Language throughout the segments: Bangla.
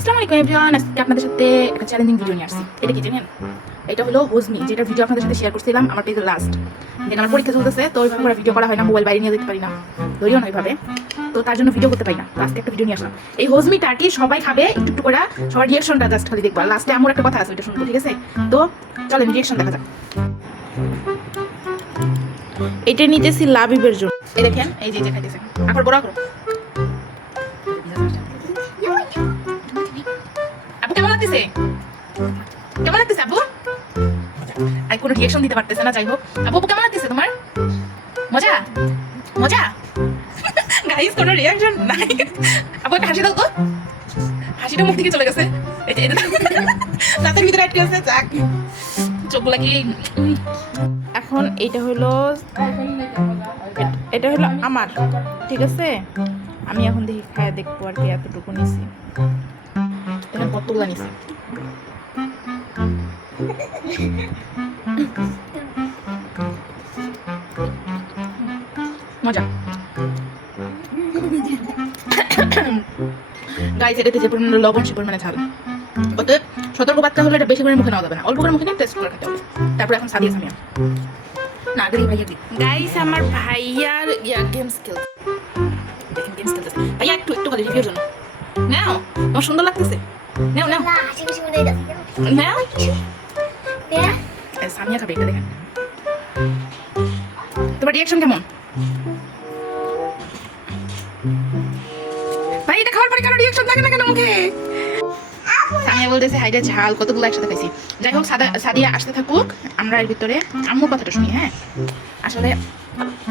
আসসালামু আলাইকুম এভরিওয়ান, আজকে আপনাদের সাথে একটা চ্যালেঞ্জিং ভিডিও নিয়ে আসছি। এটা কি জানেন? এটা হলো হোজমি, যেটা ভিডিও আপনাদের সাথে শেয়ার করছিলাম আমার পেজে লাস্ট। দেন আমার পরীক্ষা চলতেছে, তো ওইভাবে করে ভিডিও করা হয় না, মোবাইল বাইরে নিয়ে যেতে পারি না, ধরিও না ওইভাবে, তো তার জন্য ভিডিও করতে পারি না। তো আজকে একটা ভিডিও নিয়ে আসলাম। এই হোজমিটা আর কি সবাই খাবে, একটু একটু করে সবার রিয়াকশনটা জাস্ট খালি দেখবা। লাস্টে আমার একটা কথা আছে, ওইটা শুনবো, ঠিক আছে? তো চলেন রিয়াকশন দেখা যাক। এটা নিতেছি লাবিবের জন্য। এই দেখেন, এই যে খাইতেছে, আবার বড় করো। আপু কেমন লাগতেছে? কেমন লাগতেছে আপু? আর কোনো রিঅ্যাকশন দিতে পারতেছে না, যাই হোক। আপু কেমন লাগতেছে তোমার? মজা মজা গাইস, কোনো রিঅ্যাকশন নাই। আপু একটা হাসি দাও তো, হাসিটা মুখ থেকে চলে গেছে। এই যে দাঁতের ভিতরে আটকে আছে, যাক চোখগুলা কি। এখন এটা হলো আমার, ঠিক আছে? আমি এখন দেখি খায় দেখবো আর কি, এতটুকু নিছি। দেখেন কতগুলা নিছে। মজা গাইস, এটাতে যে পরিমাণে লবণ সে পরিমাণে ঝাল। অতএব সতর্কবার্তা হলো এটা বেশি করে মুখে নেওয়া যাবে না, অল্প করে মুখে নিয়ে টেস্ট করে খেতে হবে। তারপরে এখন সাদিয়া সামিয়া না আগে ভাইয়া দি। গাইস, আমার ভাইয়ার গেম স্কিল দেখেন গেমস খেলতেছে ভাইয়া, একটু একটু খালি রিভিউর জন্য নাও। তোমার সুন্দর লাগতেছে, নাও নাও নাও। সামিয়া খাবে, এটা দেখেন। তোমার রিঅ্যাকশন কেমন ভাই? এটা খাওয়ার পরে কারো রিঅ্যাকশন থাকে না কেন মুখে? সামিয়া বলতেছে হাইডা ঝাল কতগুলো একসাথে খাইছি। যাই হোক, সাদিয়া আসতে থাকুক, আমরা এর ভিতরে আম্মুর কথাটা শুনি। হ্যাঁ, আসলে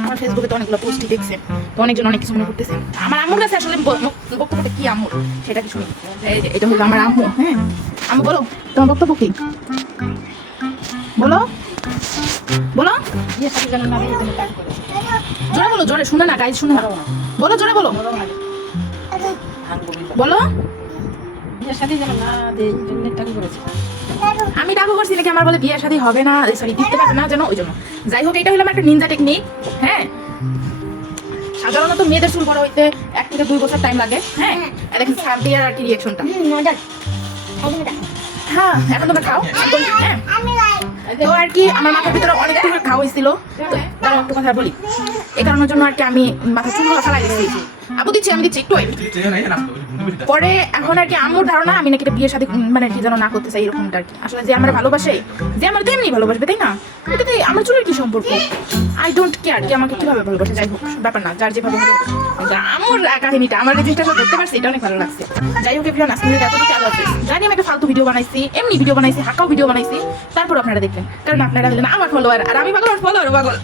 আমার ফেসবুকে তো অনেকগুলো পোস্টই দেখছে, তো অনেকজন অনেক কিছু মনে করতেছে। আমার আম্মুর কাছে আসলে বক্তব্যটা কি আম্মুর, সেটা কি শুনি। এটা হলো আমার আম্মু। হ্যাঁ আম্মু, বলো তোমার বক্তব্য কি, বলো বলো। জোরে বলো, জোরে শুনে না গাইজ, শুনে না, বলো জোরে বলো, বলো। আমি ডাকু করছি নাকি আমার বলে বিয়ের শাদী হবে না, সরি দিতে পারবে না যেন, ওই জন্য। যাই হোক, এটা হলো আমার একটা নিনজা টেকনিক। হ্যাঁ, সাধারণত মেয়েদের চুল বড় হইতে 1 থেকে 2 বছর টাইম লাগে। হ্যাঁ, দেখেন সাদিয়ার আর কি রিঅ্যাকশনটা। হ্যাঁ, এখন তোমরা খাও। হ্যাঁ, তো আর কি আমার মাথার ভিতরে অনেক সময় খাওয়া হয়েছিল, তো তার একটা কথা বলি, এই কারণের জন্য আর কি আমি মাথা চুলগুলো ফালাই দিচ্ছি। আপু দিচ্ছি, আমি দিচ্ছি একটু। পরে এখন আর কি আম্মুর ধারণা আমি নাকি বিয়ের সাথে মানে কি যেন না করতে চাই, এরকমটা আর কি। আসলে যে আমার ভালোবাসে, যে আমার তেমনি ভালোবাসবে, তাই না? এটাতে আমার চুলের কি সম্পর্ক? আই ডোন্ট কেয়ার কি আমাকে কিভাবে ভালোবাসে। যাই হোক, ব্যাপার না, যার যেভাবে আম্মুর কাহিনীটা আমার যে জিনিসটা দেখতে পারছি, এটা অনেক ভালো লাগছে। যাই হোক, এভরিওয়ান, আজকে এতটুকু আলো আছে। জানি আমি একটা ফালতু ভিডিও বানাইছি, এমনি ভিডিও বানাইছি, হাঁকাও ভিডিও বানাইছি, তারপর আপনারা দেখবেন, কারণ আপনারা হলেন আমার ফলোয়ার আর আমি পাগল, আমার ফলোয়ার পাগল।